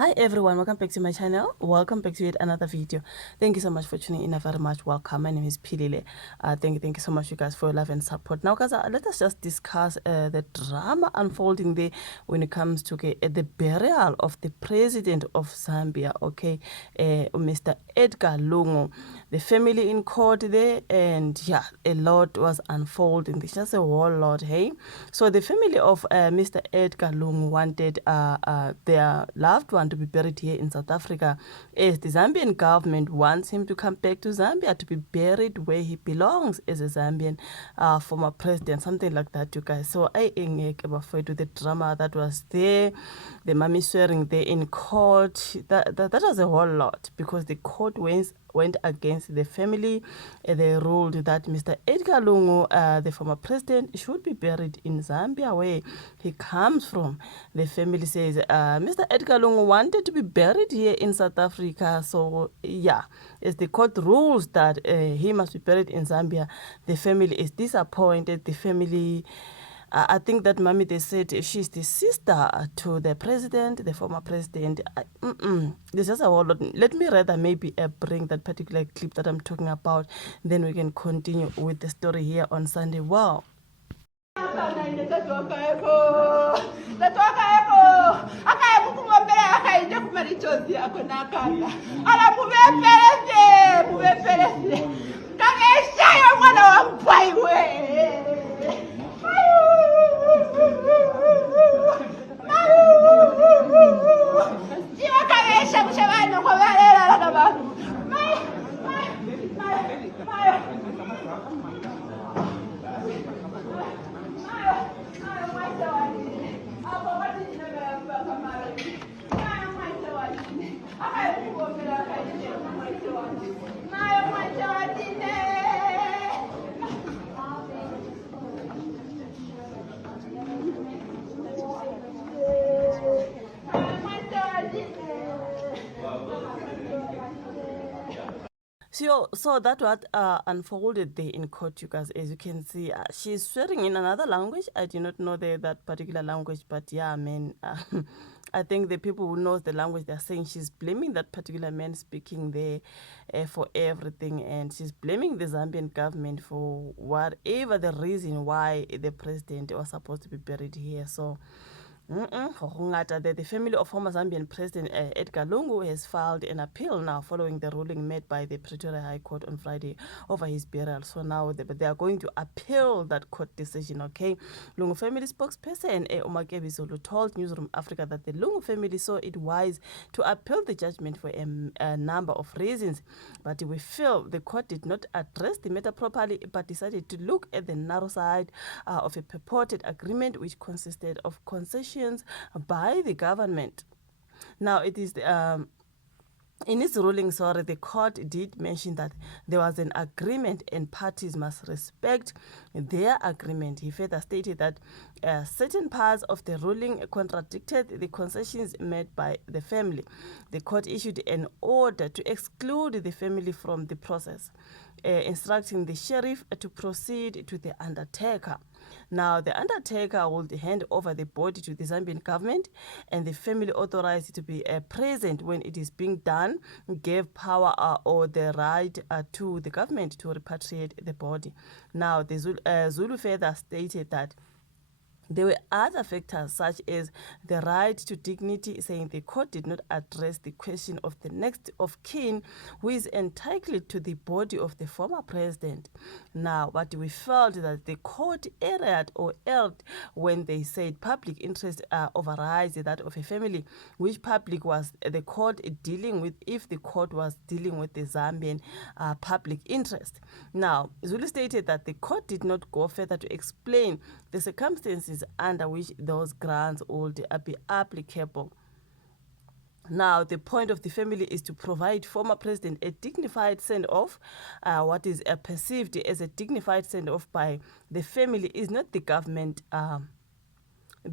Hi everyone, welcome back to my channel. Welcome back to yet another video. Thank you so much for tuning in. Very much welcome. My name is Pilile. Thank you so much, you guys, for your love and support. Now, guys, let us just discuss the drama unfolding there when it comes to the burial of the president of Zambia. Okay, Mr. Edgar Lungu. The family in court there, and yeah, a lot was unfolding. There's just a whole lot. Hey, so the family of Mr. Edgar Lungu wanted their loved one to be buried here in South Africa, as the Zambian government wants him to come back to Zambia to be buried where he belongs as a Zambian former president, something like that, you guys. So I afraid to the drama that was there, the mommy swearing there in court. That was a whole lot, because the court went against the family. They ruled that Mr. Edgar Lungu, the former president, should be buried in Zambia, where he comes from. The family says Mr. Edgar Lungu wanted to be buried here in South Africa. So, yeah, as the court rules that he must be buried in Zambia, the family is disappointed. The family... I think that mommy, they said she's the sister to the president, the former president. There's just a whole lot. Let me rather maybe bring that particular clip that I'm talking about. Then we can continue with the story here on Sunday. Wow. So that what unfolded there in court, you guys. As you can see, she's swearing in another language. I do not know that particular language, but yeah, man, I think the people who knows the language, they're saying she's blaming that particular man speaking there for everything, and she's blaming the Zambian government for whatever the reason why the president was supposed to be buried here. So the family of former Zambian President Edgar Lungu has filed an appeal now following the ruling made by the Pretoria High Court on Friday over his burial. So now they are going to appeal that court decision, okay? Lungu family spokesperson Umakebi Zulu told Newsroom Africa that the Lungu family saw it wise to appeal the judgment for a number of reasons, but we feel the court did not address the matter properly, but decided to look at the narrow side of a purported agreement which consisted of concessions by the government. Now, it is in its ruling, the court did mention that there was an agreement and parties must respect their agreement. He further stated that certain parts of the ruling contradicted the concessions made by the family. The court issued an order to exclude the family from the process, instructing the sheriff to proceed to the undertaker. Now, the undertaker will hand over the body to the Zambian government, and the family authorized to be present when it is being done, gave power or the right to the government to repatriate the body. Now, the Zulu further stated that there were other factors such as the right to dignity, saying the court did not address the question of the next of kin who is entitled to the body of the former president. Now, but we felt that the court erred when they said public interest overrides that of a family, which public was the court dealing with, if the court was dealing with the Zambian public interest. Now, Zulu stated that the court did not go further to explain the circumstances under which those grants would be applicable. Now, the point of the family is to provide former president a dignified send-off. What is perceived as a dignified send-off by the family is not the government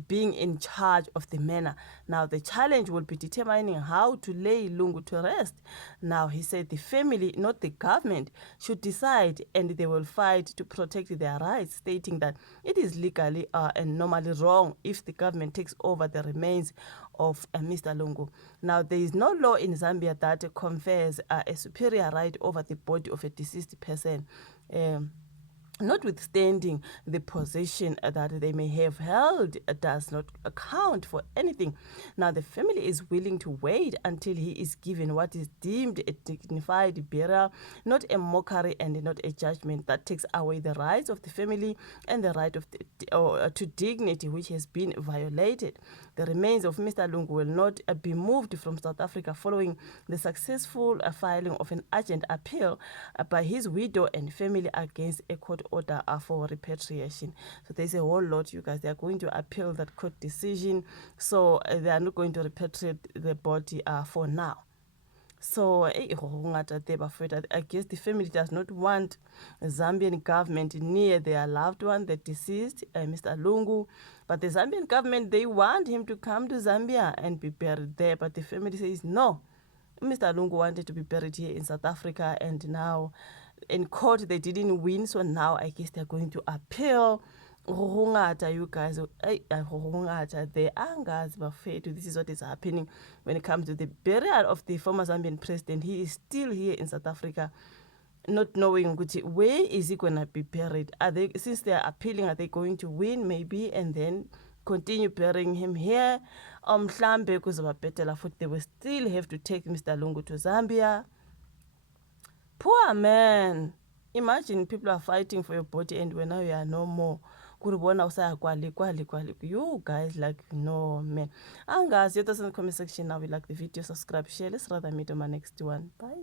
being in charge of the manor. Now the challenge will be determining how to lay Lungu to rest. Now he said the family, not the government, should decide, and they will fight to protect their rights, stating that it is legally and normally wrong if the government takes over the remains of Mr. Lungu. Now there is no law in Zambia that confers a superior right over the body of a deceased person. Notwithstanding the position that they may have held does not account for anything. Now the family is willing to wait until he is given what is deemed a dignified burial, not a mockery and not a judgment that takes away the rights of the family and the right of to dignity which has been violated. The remains of Mr. Lungu will not be moved from South Africa following the successful filing of an urgent appeal by his widow and family against a court order for repatriation. So there's a whole lot, you guys. They are going to appeal that court decision. So they are not going to repatriate the body for now. So I guess the family does not want Zambian government near their loved one, the deceased, Mr. Lungu. But the Zambian government, they want him to come to Zambia and be buried there. But the family says no. Mr. Lungu wanted to be buried here in South Africa, and now in court they didn't win, so now I guess they're going to appeal. You guys, the angers this is what is happening when it comes to the burial of the former Zambian president. He is still here in South Africa, not knowing where is he going to be buried. Since they are appealing, are they going to win maybe and then continue burying him here? Because they will still have to take Mr. Lungu to Zambia. Poor man. Imagine people are fighting for your body and when now you are no more. You guys, like, no, man. And guys, let us in the comment section now. We like the video, subscribe, share. Let's rather meet on my next one. Bye.